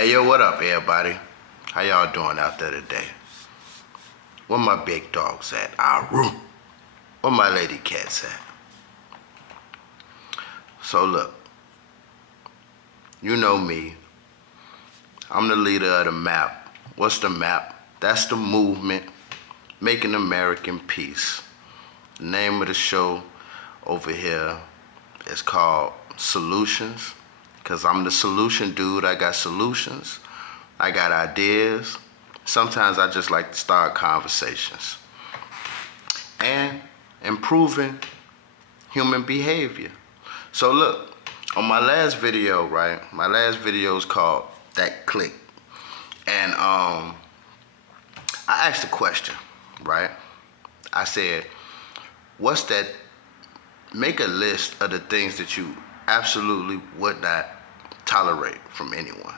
Hey yo, what up everybody? How y'all doing out there today? Where my big dogs at? Aru. Where my lady cats at? So look, you know me. I'm the leader of the MAP. What's the MAP? That's the movement Making American Peace. The name of the show over here is called Solutions, because I'm the solution dude. I got solutions. I got ideas. Sometimes I just like to start conversations. And improving human behavior. So look, on my last video, right? My last video is called That Click. And I asked a question, right? I said, what's that? Make a list of the things that you absolutely would not tolerate from anyone.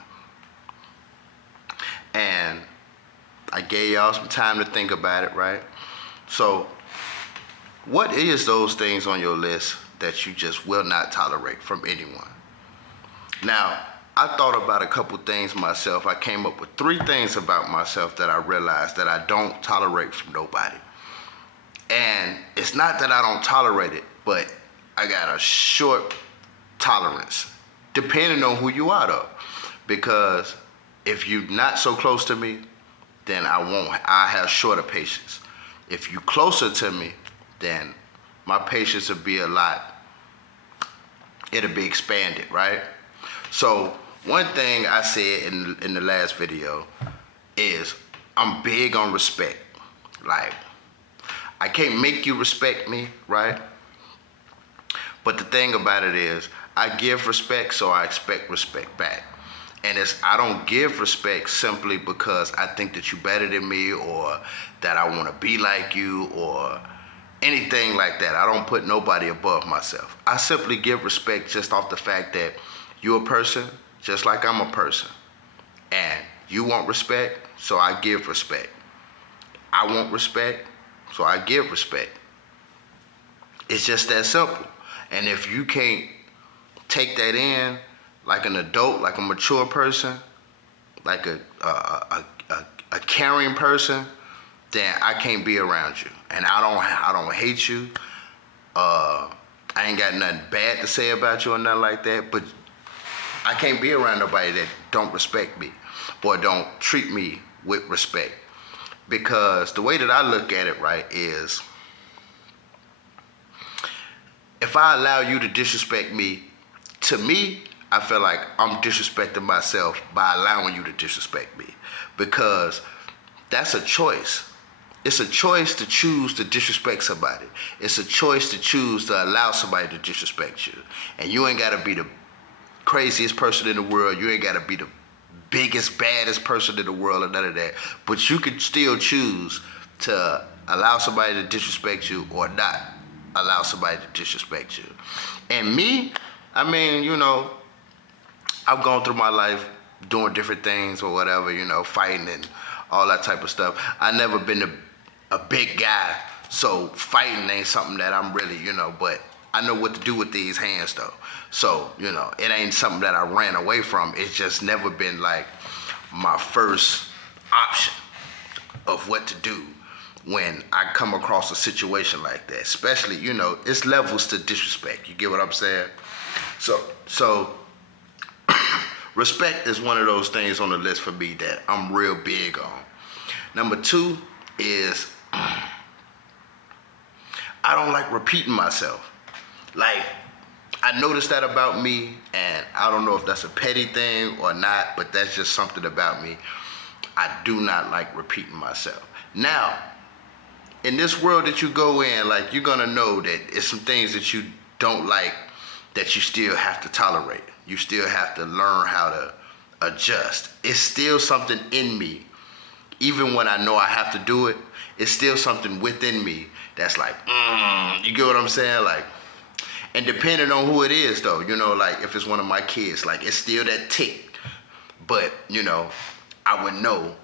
And I gave y'all some time to think about it, right? So, what is those things on your list that you just will not tolerate from anyone? Now, I thought about a couple things myself. I came up with 3 things about myself that I realized that I don't tolerate from nobody. And it's not that I don't tolerate it, but I got a short tolerance, depending on who you are though. Because if you're not so close to me, then I have shorter patience. If you closer to me, then my patience will be it'll be expanded, right? So one thing I said in the last video is I'm big on respect. Like, I can't make you respect me, right? But the thing about it is, I give respect, so I expect respect back. And I don't give respect simply because I think that you're better than me or that I want to be like you or anything like that. I don't put nobody above myself. I simply give respect just off the fact that you're a person just like I'm a person. And you want respect, so I give respect. I want respect, so I give respect. It's just that simple. And if you can't take that in like an adult, like a mature person, like a caring person, then I can't be around you. And I don't hate you. I ain't got nothing bad to say about you or nothing like that. But I can't be around nobody that don't respect me or don't treat me with respect. Because the way that I look at it, right, is if I allow you to disrespect me, to me, I feel like I'm disrespecting myself by allowing you to disrespect me. Because that's a choice. It's a choice to choose to disrespect somebody. It's a choice to choose to allow somebody to disrespect you. And you ain't gotta be the craziest person in the world. You ain't gotta be the biggest, baddest person in the world or none of that. But you can still choose to allow somebody to disrespect you or not allow somebody to disrespect you. And me, I mean, you know, I've gone through my life doing different things or whatever, you know, fighting and all that type of stuff. I've never been a big guy, so fighting ain't something that I'm really, you know, but I know what to do with these hands though. So, you know, it ain't something that I ran away from. It's just never been like my first option of what to do when I come across a situation like that. Especially, you know, it's levels to disrespect. You get what I'm saying? So respect is one of those things on the list for me that I'm real big on. Number 2 is I don't like repeating myself. Like, I noticed that about me, and I don't know if that's a petty thing or not, but that's just something about me. I do not like repeating myself. Now, in this world that you go in, like, you're gonna know that it's some things that you don't like that you still have to tolerate. You still have to learn how to adjust. It's still something in me, even when I know I have to do it, it's still something within me that's like, you get what I'm saying? Like, and depending on who it is though, you know, like if it's one of my kids, like it's still that tick. But, you know, I would know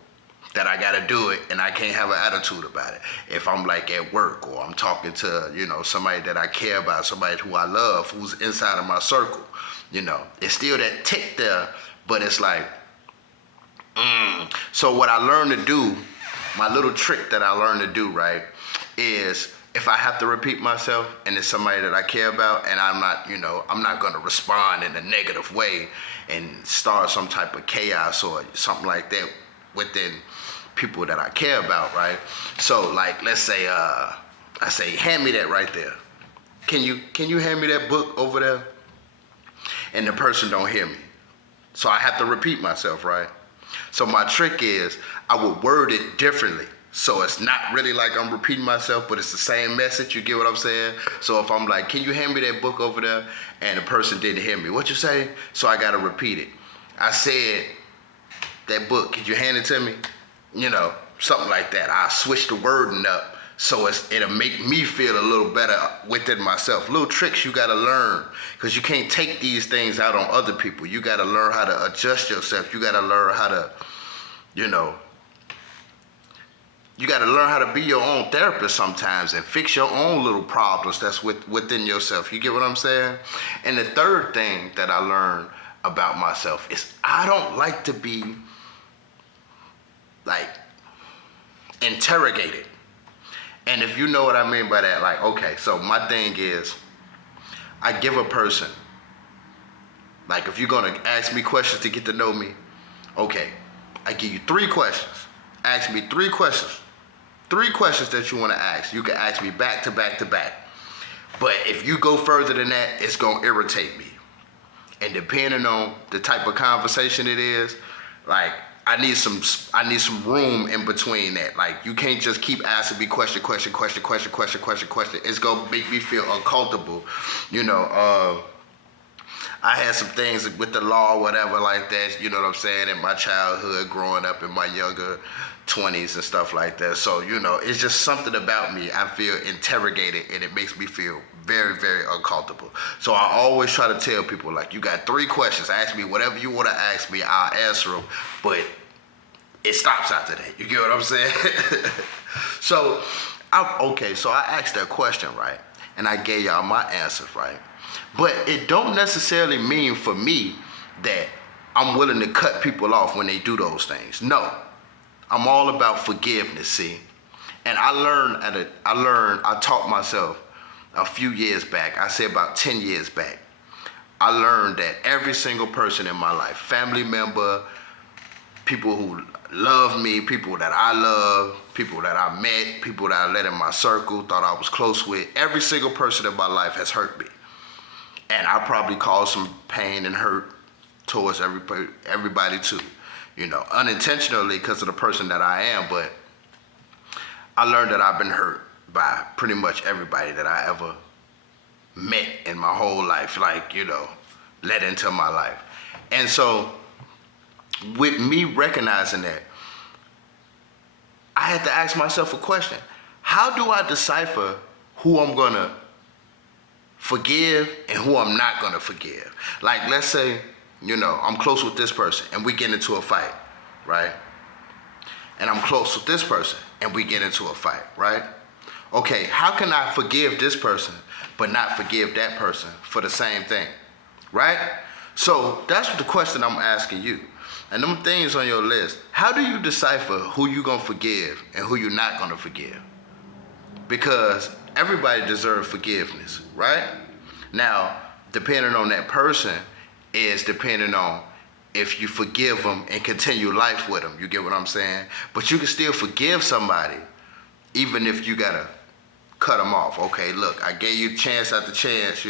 that I gotta do it and I can't have an attitude about it. If I'm like at work or I'm talking to, you know, somebody that I care about, somebody who I love, who's inside of my circle, you know, it's still that tick there, but it's like, So what I learned to do, my little trick that I learned to do, right, is if I have to repeat myself and it's somebody that I care about and I'm not going to respond in a negative way and start some type of chaos or something like that within people that I care about, right? So like, let's say, I say, hand me that right there. Can you hand me that book over there? And the person don't hear me. So I have to repeat myself, right? So my trick is I would word it differently. So it's not really like I'm repeating myself, but it's the same message. You get what I'm saying? So if I'm like, can you hand me that book over there? And the person didn't hear me. What you say? So I got to repeat it. I said, that book, could you hand it to me? Something like that. I switch the wording up so it'll make me feel a little better within myself. Little tricks you got to learn because you can't take these things out on other people. You got to learn how to adjust yourself. You got to learn how to, you got to learn how to be your own therapist sometimes and fix your own little problems that's within yourself. You get what I'm saying? And the third thing that I learned about myself is I don't like to be like interrogated. And if you know what I mean by that, like, okay, so my thing is I give a person, like if you're going to ask me questions to get to know me, okay, I give you 3 questions. Ask me 3 questions. 3 questions that you want to ask. You can ask me back to back to back. But if you go further than that, it's going to irritate me. And depending on the type of conversation it is, like I need some room in between that. Like you can't just keep asking me question. It's gonna make me feel uncomfortable. I had some things with the law or whatever like that, you know what I'm saying, in my childhood, growing up in my younger 20s and stuff like that. So, it's just something about me. I feel interrogated and it makes me feel very, very uncomfortable. So I always try to tell people, like, you got 3 questions. Ask me whatever you want to ask me. I'll answer them. But it stops after that. You get what I'm saying? So I asked that question, right? And I gave y'all my answers, right? But it don't necessarily mean for me that I'm willing to cut people off when they do those things. No. I'm all about forgiveness, see? And I taught myself a few years back, I say about 10 years back, I learned that every single person in my life, family member, people who love me, people that I love, people that I met, people that I let in my circle, thought I was close with, every single person in my life has hurt me. And I probably caused some pain and hurt towards everybody too. Unintentionally because of the person that I am, but I learned that I've been hurt by pretty much everybody that I ever met in my whole life, like, let into my life. And so with me recognizing that, I had to ask myself a question. How do I decipher who I'm gonna forgive and who I'm not gonna forgive? Like, let's say, I'm close with this person and we get into a fight, right? And I'm close with this person and we get into a fight, right? Okay, how can I forgive this person but not forgive that person for the same thing, right? So that's the question I'm asking you. And them things on your list, how do you decipher who you gonna forgive and who you're not gonna forgive? Because everybody deserves forgiveness, right? Now, depending on that person is depending on if you forgive them and continue life with them. You get what I'm saying? But you can still forgive somebody even if you gotta cut them off. Okay, look, I gave you chance after chance,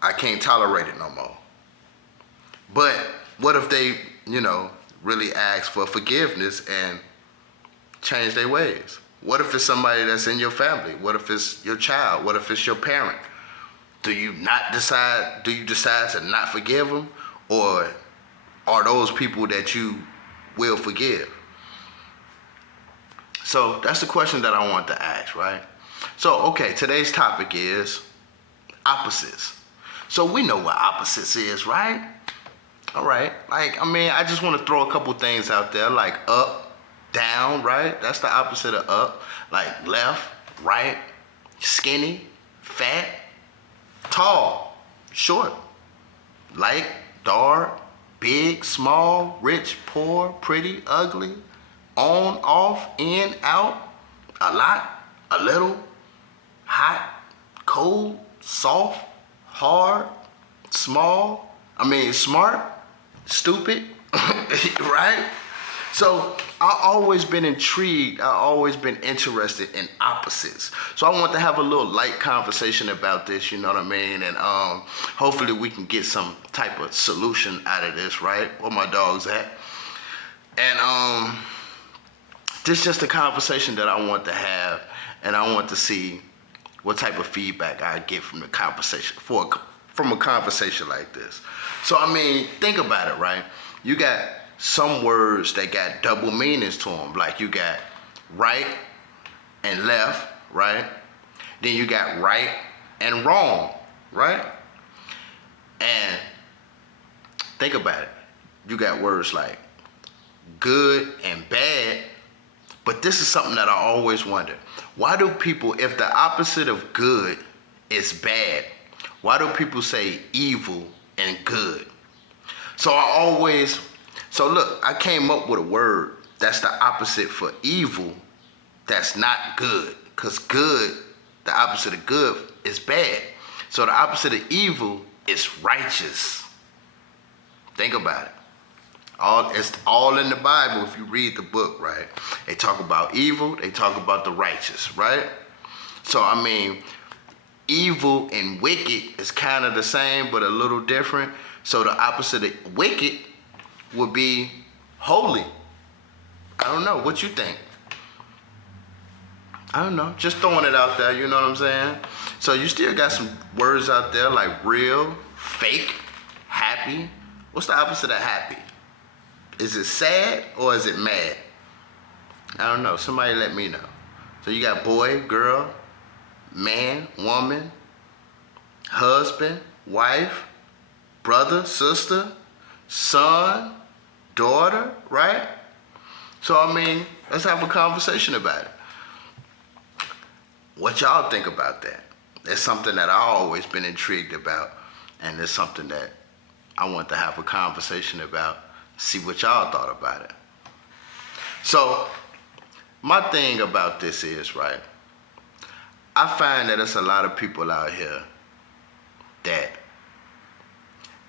I can't tolerate it no more. But what if they, really ask for forgiveness and change their ways? What if it's somebody that's in your family? What if it's your child? What if it's your parent? Do you decide to not forgive them? Or are those people that you will forgive? So that's the question that I want to ask, right? So, okay, today's topic is opposites. So we know what opposites is, right? All right. I just want to throw a couple things out there, like up, down, right? That's the opposite of up. Like left, right, skinny, fat, tall, short, light, dark, big, small, rich, poor, pretty, ugly, on, off, in, out, a lot, a little, hot, cold, soft, hard, small, smart, stupid, right? So I always been intrigued. I always been interested in opposites. So I want to have a little light conversation about this. You know what I mean? And hopefully we can get some type of solution out of this, right? Where my dog's at? And this is just a conversation that I want to have, and I want to see what type of feedback I get from the conversation from a conversation like this. So think about it, right? You got some words that got double meanings to them. Like you got right and left, right? Then you got right and wrong, right? And think about it. You got words like good and bad. But this is something that I always wonder. Why do people, if the opposite of good is bad, why do people say evil and good? So look, I came up with a word that's the opposite for evil that's not good. Because good, the opposite of good is bad. So the opposite of evil is righteous. Think about it. It's all in the Bible if you read the book, right? They talk about evil, they talk about the righteous, right? So evil and wicked is kind of the same but a little different. So the opposite of wicked would be holy. I don't know. What you think? I don't know. Just throwing it out there, you know what I'm saying? So you still got some words out there like real, fake, happy. What's the opposite of happy? Is it sad or is it mad? I don't know. Somebody let me know. So you got boy, girl, man, woman, husband, wife, brother, sister, son, daughter, right? So let's have a conversation about it. What y'all think about that? It's something that I've always been intrigued about, and it's something that I want to have a conversation about, see what y'all thought about it. So my thing about this is, right, I find that there's a lot of people out here that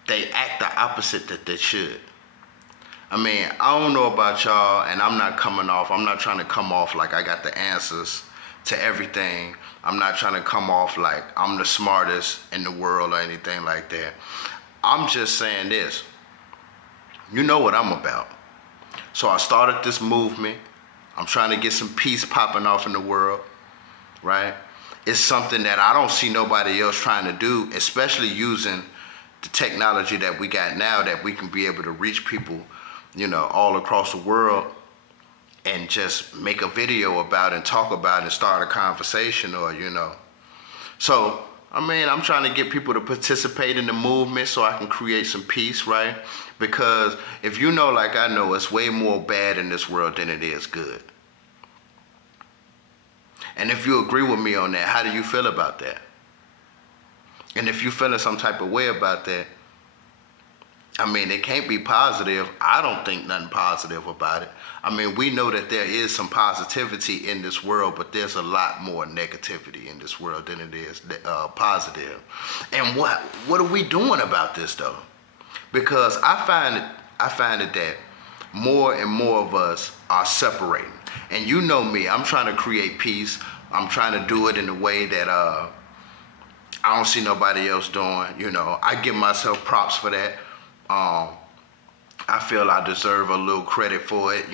they act the opposite that they should. I don't know about y'all, and I'm not trying to come off like I got the answers to everything. I'm not trying to come off like I'm the smartest in the world or anything like that. I'm just saying this. You know what I'm about. So I started this movement. I'm trying to get some peace popping off in the world, right? It's something that I don't see nobody else trying to do, especially using the technology that we got now, that we can be able to reach people, all across the world and just make a video about it and talk about it and start a conversation So, I'm trying to get people to participate in the movement so I can create some peace, right? Because if you know like I know, it's way more bad in this world than it is good. And if you agree with me on that, how do you feel about that? And if you feeling some type of way about that, it can't be positive. I don't think nothing positive about it. We know that there is some positivity in this world, but there's a lot more negativity in this world than it is positive. And what are we doing about this though? Because I find it that more and more of us are separating. And you know me, I'm trying to create peace. I'm trying to do it in a way that I don't see nobody else doing. I give myself props for that. I feel I deserve a little credit for it,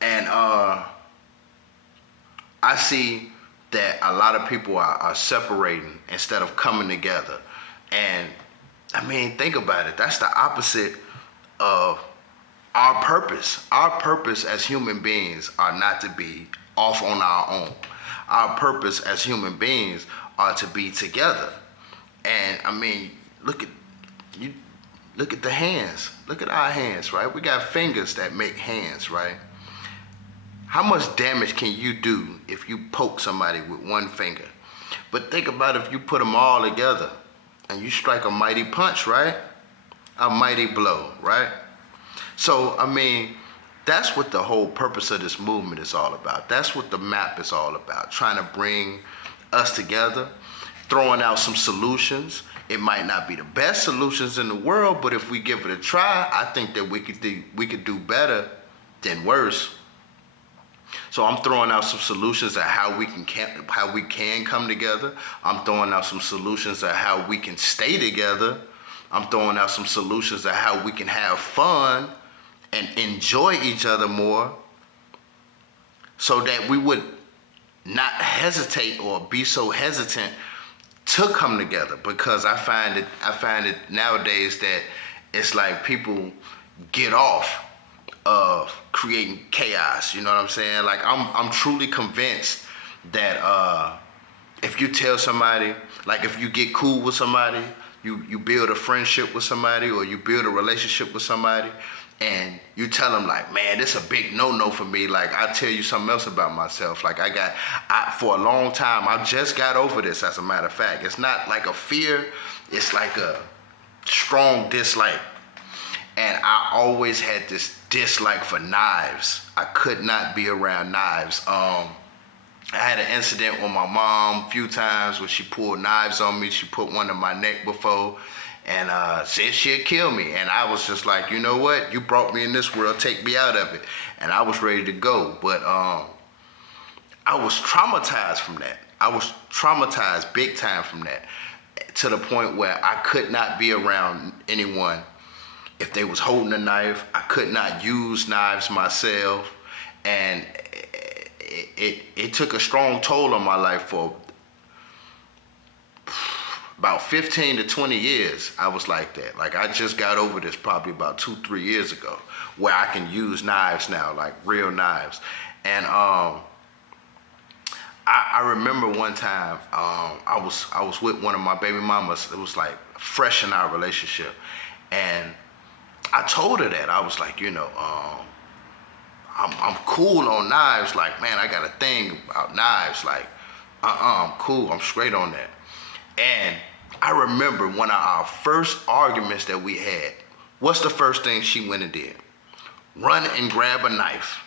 And I see that a lot of people are separating instead of coming together. And think about it. That's the opposite of our purpose. Our purpose as human beings are not to be off on our own. Our purpose as human beings are to be together. And look at the hands. Look at our hands, right? We got fingers that make hands, right? How much damage can you do if you poke somebody with one finger? But think about if you put them all together and you strike a mighty punch, right? a mighty blow, right? So, I mean, that's what the whole purpose of this movement is all about. That's what the map is all about, trying to bring us together, throwing out some solutions. It might not be the best solutions in the world, but if we give it a try, I think that we could do better than worse. So I'm throwing out some solutions of how we can come together. I'm throwing out some solutions of how we can stay together. I'm throwing out some solutions of how we can have fun and enjoy each other more, so that we would not hesitate or be so hesitant to come together. Because I find it nowadays that it's like people get off of creating chaos. You know what I'm saying? Like I'm truly convinced that if you tell somebody, like if you get cool with somebody, you build a friendship with somebody, or you build a relationship with somebody, and you tell them like, man, this is a big no-no for me. Like, I'll tell you something else about myself. Like for a long time, I just got over this, as a matter of fact. It's not like a fear, it's like a strong dislike. And I always had this dislike for knives. I could not be around knives. I had an incident with my mom a few times where she pulled knives on me. She put one in my neck before, and said she'd kill me. And I was just like, you know what? You brought me in this world, take me out of it. And I was ready to go. But I was traumatized from that. I was traumatized big time from that, to the point where I could not be around anyone if they was holding a knife. I could not use knives myself. And it took a strong toll on my life for about 15 to 20 years. I was like that. Like, I just got over this probably about 2-3 years ago, where I can use knives now, like real knives. And I remember one time I was with one of my baby mamas. It was like fresh in our relationship, and I told her that. I was like, you know, I'm cool on knives. Like, man, I got a thing about knives. Like, I'm cool. I'm straight on that. And I remember one of our first arguments that we had. What's the first thing she went and did? Run and grab a knife.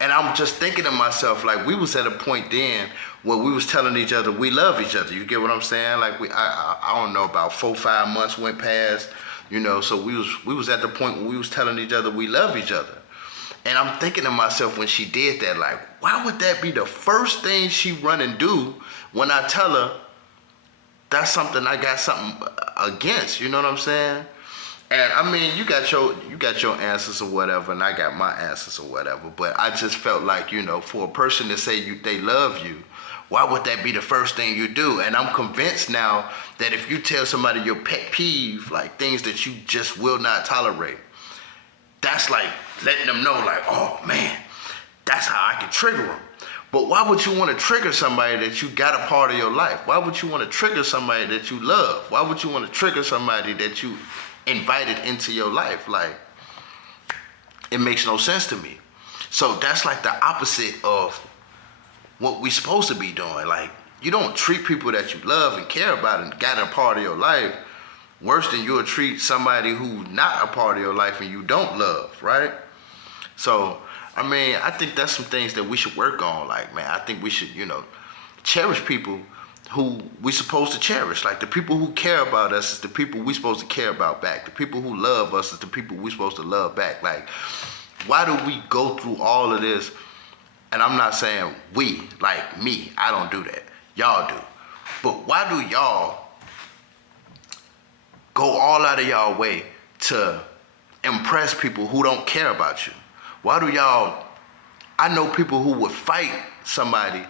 And I'm just thinking to myself, like, we was at a point then where we was telling each other we love each other. You get what I'm saying? Like, I don't know, about 4-5 months went past, you know, so we was at the point where we was telling each other we love each other. And I'm thinking to myself, when she did that, like, why would that be the first thing she run and do when I tell her that's something I got something against? You know what I'm saying? And I mean, you got your answers or whatever, and I got my answers or whatever. But I just felt like, you know, for a person to say they love you, why would that be the first thing you do? And I'm convinced now that if you tell somebody your pet peeve, like things that you just will not tolerate, that's like letting them know, like, oh man, that's how I can trigger them. But why would you want to trigger somebody that you got a part of your life? Why would you want to trigger somebody that you love? Why would you want to trigger somebody that you invited into your life? Like, it makes no sense to me. So that's like the opposite of what we supposed to be doing. Like, you don't treat people that you love and care about and got a part of your life worse than you'll treat somebody who's not a part of your life and you don't love, right? So, I mean, I think that's some things that we should work on. Like, man, I think we should, you know, cherish people who we supposed to cherish. Like, the people who care about us is the people we supposed to care about back. The people who love us is the people we supposed to love back. Like, why do we go through all of this? And I'm not saying we, like me, I don't do that. Y'all do. But why do y'all go all out of y'all way to impress people who don't care about you? Why do y'all, I know people who would fight somebody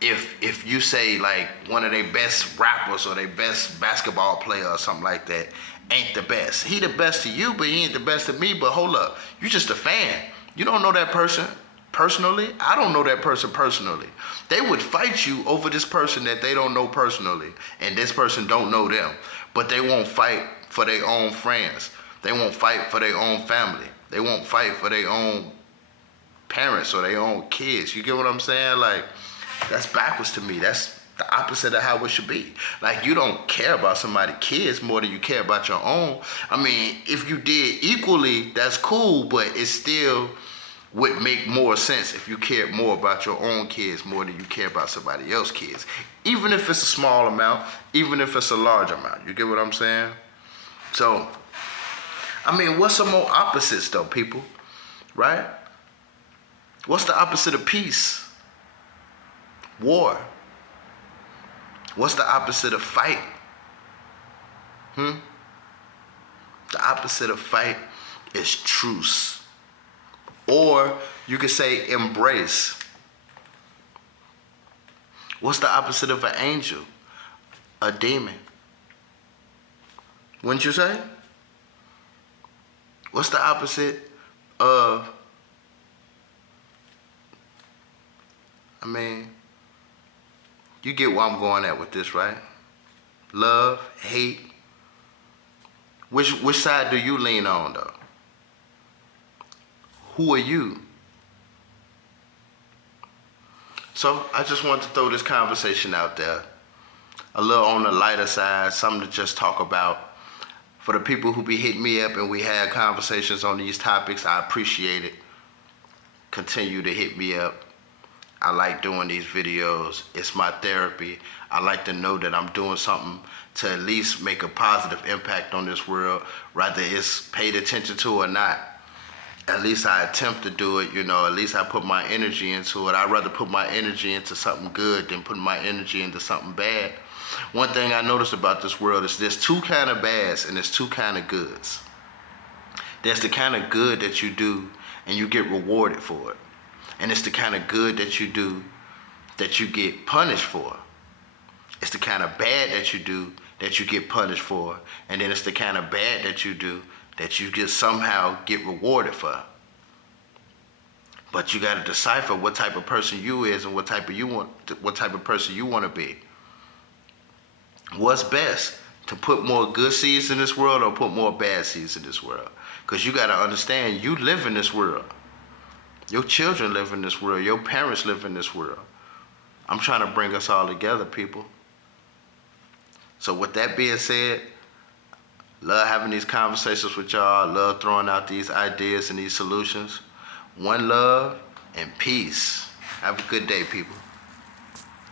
if you say, like, one of their best rappers or their best basketball player or something like that ain't the best. He the best to you, but he ain't the best to me. But hold up, you just a fan. You don't know that person personally. I don't know that person personally. They would fight you over this person that they don't know personally, and this person don't know them. But they won't fight for their own friends. They won't fight for their own family. They won't fight for their own parents or their own kids. You get what I'm saying? Like, that's backwards to me. That's The opposite of how it should be. Like, you don't care about somebody's kids more than you care about your own. I mean, if you did equally, that's cool, but it still would make more sense if you cared more about your own kids more than you care about somebody else's kids. Even if it's a small amount, even if it's a large amount. You get what I'm saying? So, I mean, what's some more opposites though, people? Right? What's the opposite of peace? War. What's the opposite of fight? The opposite of fight is truce. Or you could say embrace. What's the opposite of an angel? A demon. Wouldn't you say? What's the opposite of, I mean, you get where I'm going at with this, right? Love, hate. Which side do you lean on though? Who are you? So I just wanted to throw this conversation out there. A little on the lighter side, something to just talk about. For the people who be hitting me up and we had conversations on these topics, I appreciate it. Continue to hit me up. I like doing these videos. It's my therapy. I like to know that I'm doing something to at least make a positive impact on this world, whether it's paid attention to or not. At least I attempt to do it, at least I put my energy into it. I'd rather put my energy into something good than put my energy into something bad. One thing I noticed about this world is there's two kind of bads and there's two kind of goods. There's the kind of good that you do and you get rewarded for it. And it's the kind of good that you do that you get punished for. It's the kind of bad that you do that you get punished for. And then it's the kind of bad that you do that you just somehow get rewarded for. But you got to decipher what type of person you is and what type of person you want to be. What's best? To put more good seeds in this world or put more bad seeds in this world? Because you got to understand, you live in this world. Your children live in this world. Your parents live in this world. I'm trying to bring us all together, people. So with that being said, love having these conversations with y'all. Love throwing out these ideas and these solutions. One love and peace. Have a good day, people.